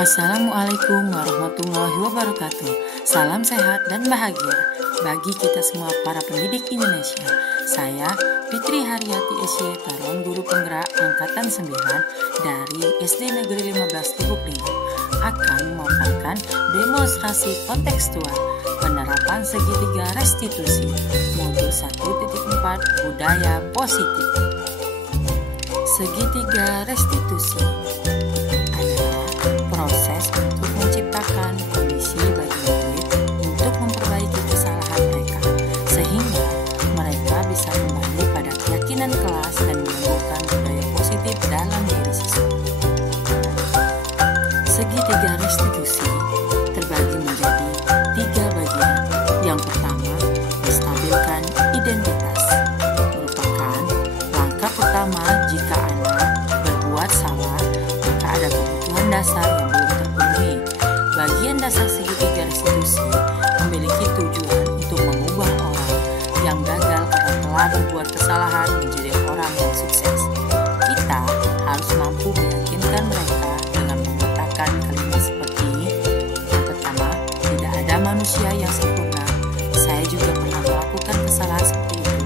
Assalamualaikum warahmatullahi wabarakatuh. Salam sehat dan bahagia bagi kita semua para pendidik Indonesia. Saya Fitri Haryati SY, calon guru penggerak angkatan 9 dari SD Negeri 15 Lubuk Linggau, akan memaparkan demonstrasi kontekstual penerapan segitiga restitusi modul 1.4 budaya positif. Segitiga restitusi adalah proses untuk menciptakan kondisi bagi murid untuk memperbaiki kesalahan mereka, sehingga mereka bisa kembali pada keyakinan kelas dan menumbuhkan budaya positif dalam diri siswa. Segitiga restitusi terbagi menjadi 3 bagian. Yang pertama, menstabilkan identitas, merupakan langkah pertama jika anak berbuat salah, maka ada kebutuhan dasar yang belum terpenuhi. Bagian dasar segitiga restitusi memiliki tujuan untuk mengubah orang yang gagal karena telah berbuat kesalahan menjadi orang yang sukses. Kita harus mampu meyakinkan mereka dengan mengatakan kalimat seperti, yang pertama, tidak ada manusia yang sempurna. Saya juga pernah melakukan kesalahan seperti itu.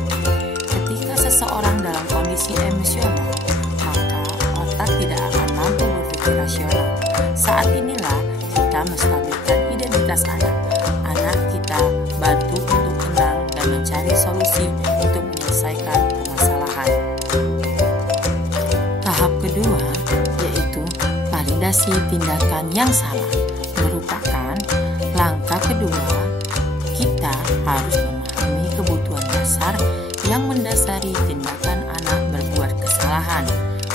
Ketika seseorang dalam kondisi emosional, maka otak tidak akan mampu berpikir rasional. Saat inilah kita menstabilkan identitas anak. Anak kita bantu untuk tenang dan mencari solusi untuk menyelesaikan permasalahan. Tahap kedua yaitu validasi tindakan yang salah, merupakan langkah kedua. Kita harus memahami kebutuhan dasar yang mendasari tindakan anak berbuat kesalahan.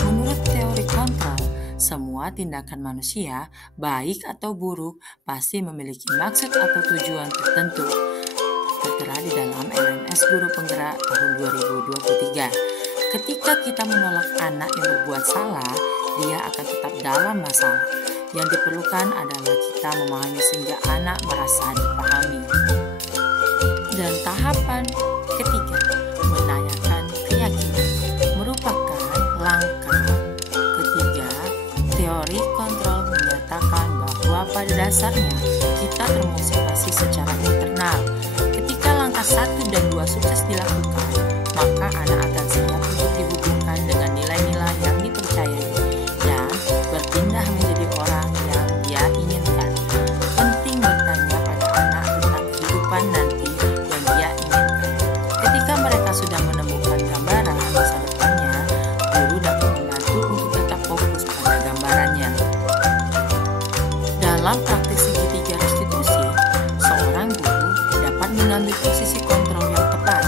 Menurut teori kontrol, semua tindakan manusia, baik atau buruk, pasti memiliki maksud atau tujuan tertentu. Tertera di dalam LMS Guru Penggerak tahun 2023. Ketika kita menolak anak yang berbuat salah, dia akan tetap dalam masalah. Yang diperlukan adalah kita memahami sehingga anak merasa dipahami. Dan tahapan ketiga, menanyakan keyakinan, merupakan langkah ketiga. Teori kontrol menyatakan bahwa pada dasarnya kita termotivasi secara internal. Ketika langkah 1 dan 2 sukses dilakukan, maka anak akan siap untuk dihubungkan dengan nilai-nilai yang dipercayai dan berpindah menjadi orang yang dia inginkan. Penting bertanya pada anak tentang kehidupan nanti yang dia inginkan. Ketika mereka sudah menemukan gambaran masa depannya, guru dapat membantu untuk tetap fokus pada gambarannya. Dalam praktik segitiga restitusi, seorang guru dapat mengambil posisi kontrol yang tepat,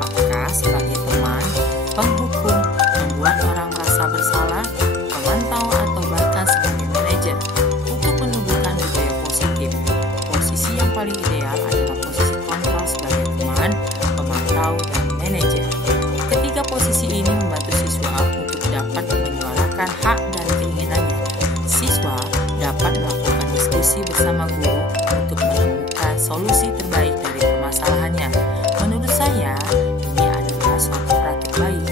apakah sebagai teman, penghukum, membuat orang merasa bersalah, pemantau, atau bahkan sebagai manajer untuk menumbuhkan budaya positif. Posisi yang paling ideal adalah posisi kontrol sebagai teman, pemantau, dan manajer. Ketiga posisi ini membantu siswa untuk dapat menyuarakan hak dan keinginannya. Siswa dapat melakukan diskusi bersama guru untuk menemukan solusi terbaik dari permasalahannya. Menurut saya, ini adalah suatu praktik baik.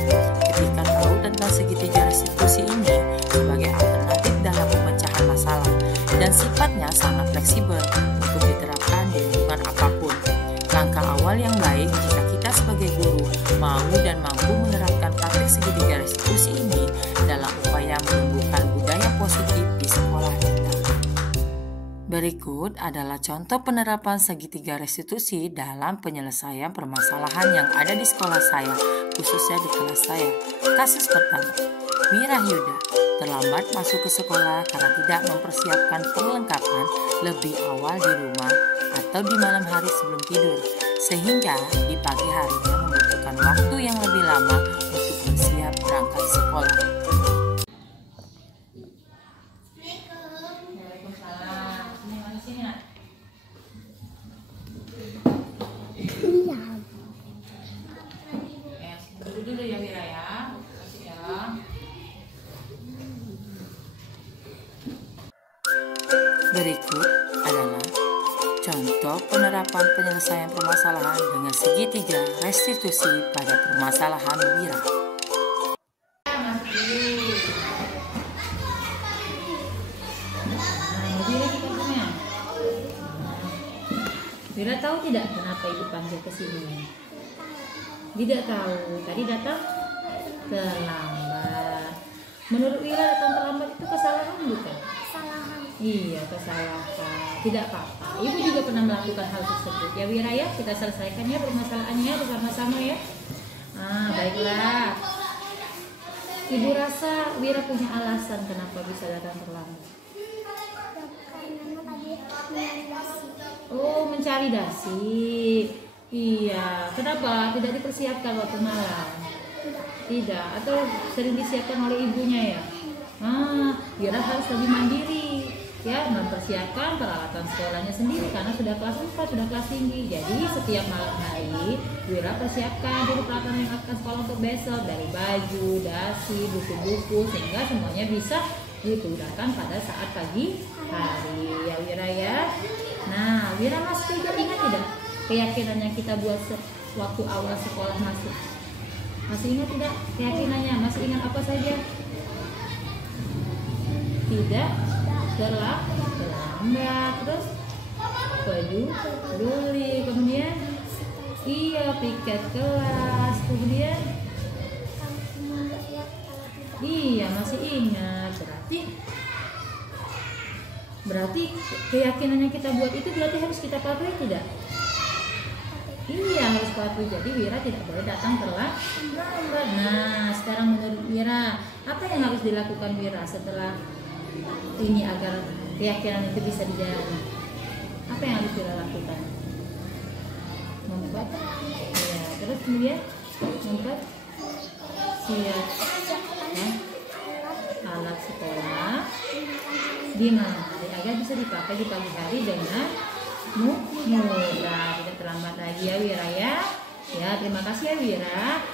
Ketika tahu tentang segitiga restitusi ini sebagai alternatif dalam pemecahan masalah dan sifatnya sangat fleksibel untuk diterapkan di lingkungan apapun. Langkah awal yang baik jika kita sebagai guru mau dan mampu menerapkan praktik segitiga restitusi ini dalam upaya menumbuhkan budaya positif di sekolah kita. Berikut adalah contoh penerapan segitiga restitusi dalam penyelesaian permasalahan yang ada di sekolah saya, khususnya di kelas saya. Kasus pertama, Wirahyuda terlambat masuk ke sekolah karena tidak mempersiapkan perlengkapan lebih awal di rumah atau di malam hari sebelum tidur, sehingga di pagi harinya membutuhkan waktu yang lebih lama untuk bersiap berangkat sekolah. Dulu ya Wira ya. Berikut adalah contoh penerapan penyelesaian permasalahan dengan segitiga restitusi pada permasalahan Wira. Wira tahu tidak kenapa ibu panggil ke sini? Tidak tahu. Tadi datang terlambat. Menurut Wira datang terlambat itu kesalahan bukan? Kesalahan. Iya, kesalahan. Tidak apa-apa. Ibu juga pernah melakukan hal tersebut. Ya Wira ya, kita selesaikan ya permasalahannya bersama-sama ya. Baiklah. Ibu rasa Wira punya alasan kenapa bisa datang terlambat. Karena tadi mencari dasi. Oh, mencari dasi. Iya, kenapa tidak dipersiapkan waktu malam? Tidak, atau sering disiapkan oleh ibunya ya? Wira harus lebih mandiri ya, mempersiapkan peralatan sekolahnya sendiri karena sudah kelas 4, sudah kelas tinggi. Jadi setiap malam hari Wira persiapkan dulu peralatan yang akan sekolah untuk besok, dari baju, dasi, buku-buku, sehingga semuanya bisa digunakan pada saat pagi hari ya Wira ya. Nah, Wira masih ingat tidak keyakinan yang kita buat waktu awal sekolah masuk? Masih ingat tidak keyakinannya? Masih ingat apa saja? Tidak terlambat, terus peduli, kemudian iya piket kelas, kemudian iya masih ingat. Berarti keyakinan yang kita buat itu berarti harus kita patuhi tidak? Iya harus patuhi. Jadi Wira tidak boleh datang terlambat. Nah sekarang menurut Wira apa yang harus dilakukan Wira setelah ini agar keyakinan itu bisa dijalani? Apa yang harus Wira lakukan? Membuat ya, terus kemudian membuat siap alat sekolah di mana hari agar bisa dipakai di pagi hari dengan mudah, tidak terlambat lagi ya Wira ya. Ya terima kasih ya Wira.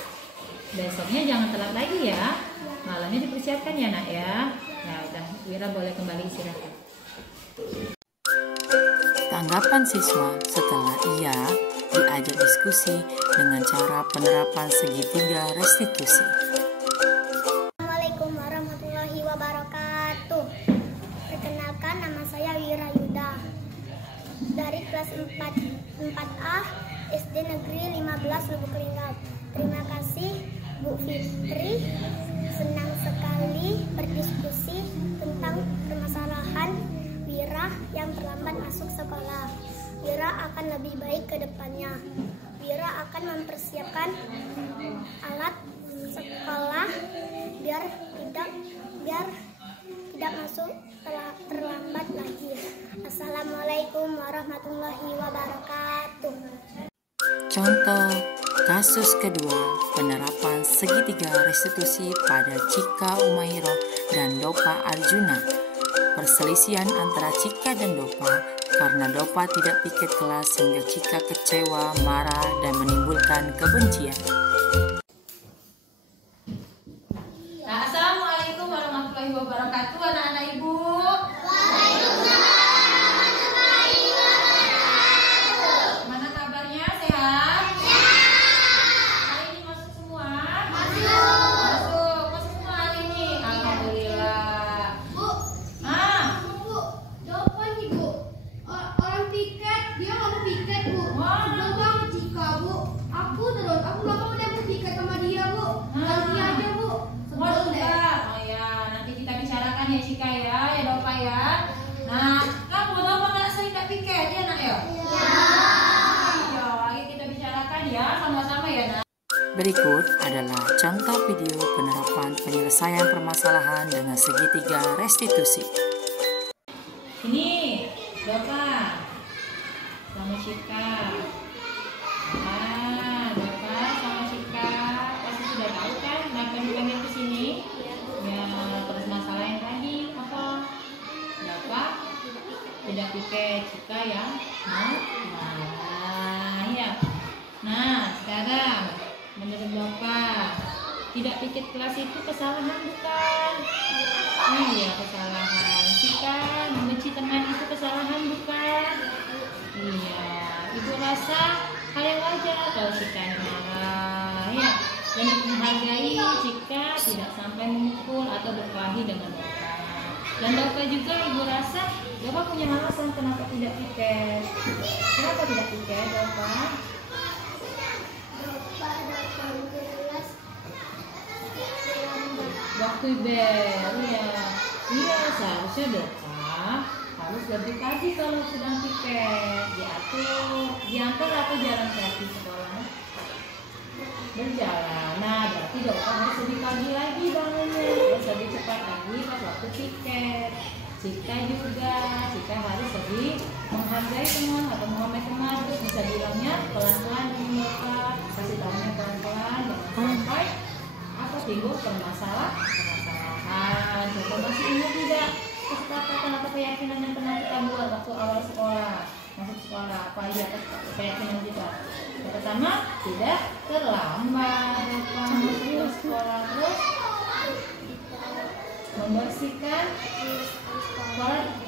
Besoknya jangan telat lagi ya. Malamnya dipersiapkan ya nak ya. Ya udah Wira boleh kembali istirahat. Tanggapan siswa setelah ia diajak diskusi dengan cara penerapan segitiga restitusi. Assalamualaikum warahmatullahi wabarakatuh. Perkenalkan nama saya Wira Yuda dari kelas 4A SD Negeri 15 Lubuk Linggau. Terima kasih Bu Fitri. Senang sekali berdiskusi tentang permasalahan Wira yang terlambat masuk sekolah. Wira akan lebih baik ke depannya. Wira akan mempersiapkan alat sekolah biar tidak masuk terlambat lagi. Assalamualaikum warahmatullahi wabarakatuh. Contoh kasus kedua, penerapan segitiga restitusi pada Cika Umairah dan Dopa Arjuna. Perselisihan antara Cika dan Dopa karena Dopa tidak piket kelas sehingga Cika kecewa, marah, dan menimbulkan kebencian. Assalamualaikum warahmatullahi wabarakatuh anak-anak ibu. Mana kabarnya, sehat? Hari ini masuk semua? Masuk semua hari ini. Alhamdulillah. Bu, Dopa nih Bu. Orang piket, dia nggak mau piket Bu. Sebelum sama Cika Bu. Aku nggak mau deh Bu piket sama dia Bu. Ganti aja Bu. Sebelum deh. Oh ya, nanti kita bicarakan ya Cika ya Dopa ya. Nah, kamu Dopa nggak sering gak piket ya nak ya? Iya, ayo kita bicarakan ya sama-sama ya nak. Berikut adalah contoh video penerapan penyelesaian permasalahan dengan segitiga restitusi. Ini Dopa sama Cika. Dopa sama Cika pasti sudah tahu kan kenapa dipanggil ke sini? Ya, terus masalah yang tadi apa? Dopa tidak piket, Cika yang ya. Nah, sekarang menurut Dopa tidak piket kelas itu kesalahan bukan? Iya, kesalahan. Cika membenci teman itu kesalahan bukan? Iya, ibu rasa hal yang wajar kalau Cika marah ya. Dan menghargai Cika tidak sampai memukul atau berkelahi dengan Dopa. Dan Bapak juga Ibu rasa Bapak punya alasan kenapa tidak piket. Kenapa tidak piket Bapak? Waktu bel ya. Iya, seharusnya Bapak harus lebih pagi kalau sedang piket. Diantar atau jalan kaki sekolah? Berjalan. Nah, berarti Bapak harus lebih pagi lagi bangunnya, harus lebih cepat lagi pas waktu piket. Cika juga, Cika harus lebih menghargai teman atau menghormati teman, terus bisa bilangnya pelan-pelan dengan Bapak, kasih tahunya pelan-pelan, jangan sampai timbul permasalahan. Contoh, masih ingat tidak kesepakatan atau keyakinan yang pernah kita buat waktu awal sekolah, masuk sekolah, apa aja keyakinan kita? Yang pertama, tidak terlambat masuk ke sekolah, terus membersihkan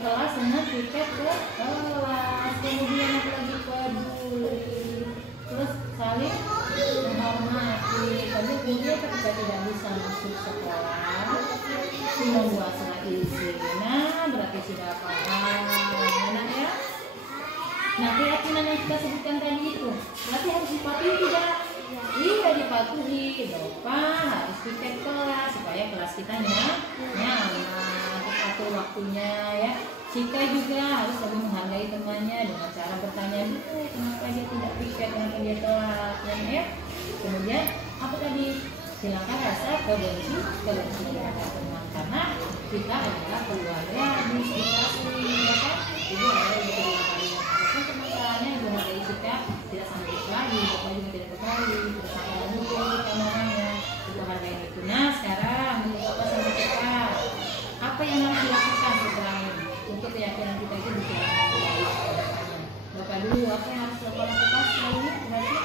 kelas dengan tiket ke kelas, kemudian apa lagi, peduli, terus saling menghormati. Kemudian ketika tidak bisa masuk sekolah, membuat surat izin. Nah, berarti sudah paham, enak ya. Nah, keyakinan yang kita sebutkan tadi itu berarti harus dipatuhi tidak? Iya, dipatuhi. Bapak harus piket kelas supaya kelas kita nyaman, atur waktunya ya. Cika juga harus lebih menghargai temannya dengan cara bertanya dulu kenapa dia tidak piket, kenapa dia telat ya. Kemudian apa tadi? Silakan rasa kebenci dengan teman, karena kita adalah keluarga administrasi ya kan. Ibu ada yang kedua kalinya, apapun permasalahannya Ibu hargai Cika tidak sampai lagi, Bapak juga tidak berkali, tidak sampai mendukung kita marahnya. Ibu hargai itu. Nah, sekarang menurut Bapak sama Cika, apa yang harus dilakukan setelah ini untuk keyakinan kita itu bisa baik ke depannya? Bapak dulu, apa yang harus Bapak lakukan setelah ini? Berarti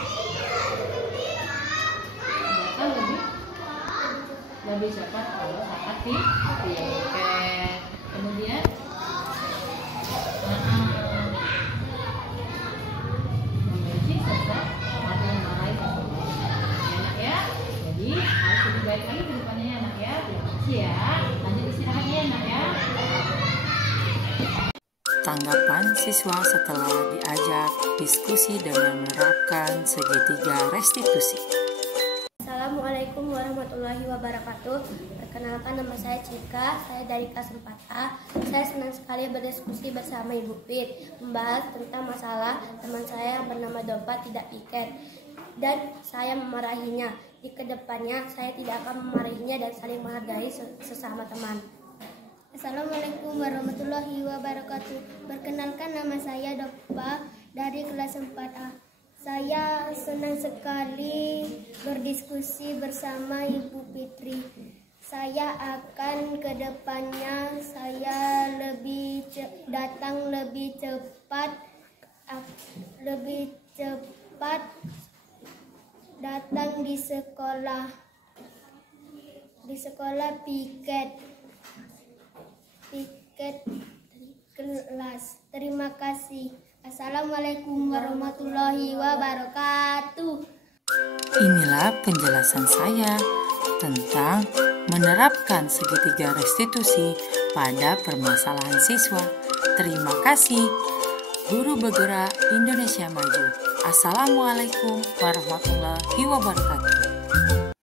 lebih cepat kalau saat piket. Kemudian membenci serta atau memarahi anak ya. Jadi harus lebih baik lagi ke depannya ya anak ya. Terima kasih ya. Lanjut istirahat ya anak ya. Tanggapan siswa setelah diajak diskusi dengan menerapkan segitiga restitusi. Assalamualaikum warahmatullahi wabarakatuh. Perkenalkan, nama saya Cika, saya dari kelas 4A. Saya senang sekali berdiskusi bersama Ibu Fit, membahas tentang masalah teman saya yang bernama Dompa tidak piket dan saya memarahinya. Di kedepannya saya tidak akan memarahinya dan saling menghargai sesama teman. Assalamualaikum warahmatullahi wabarakatuh. Perkenalkan, nama saya Dompa dari kelas 4A. Saya senang sekali berdiskusi bersama Ibu Fitri. Saya akan ke depannya saya datang lebih cepat datang di sekolah piket kelas. Terima kasih. Assalamualaikum warahmatullahi wabarakatuh. Inilah penjelasan saya tentang menerapkan segitiga restitusi pada permasalahan siswa. Terima kasih. Guru Bergerak Indonesia Maju. Assalamualaikum warahmatullahi wabarakatuh.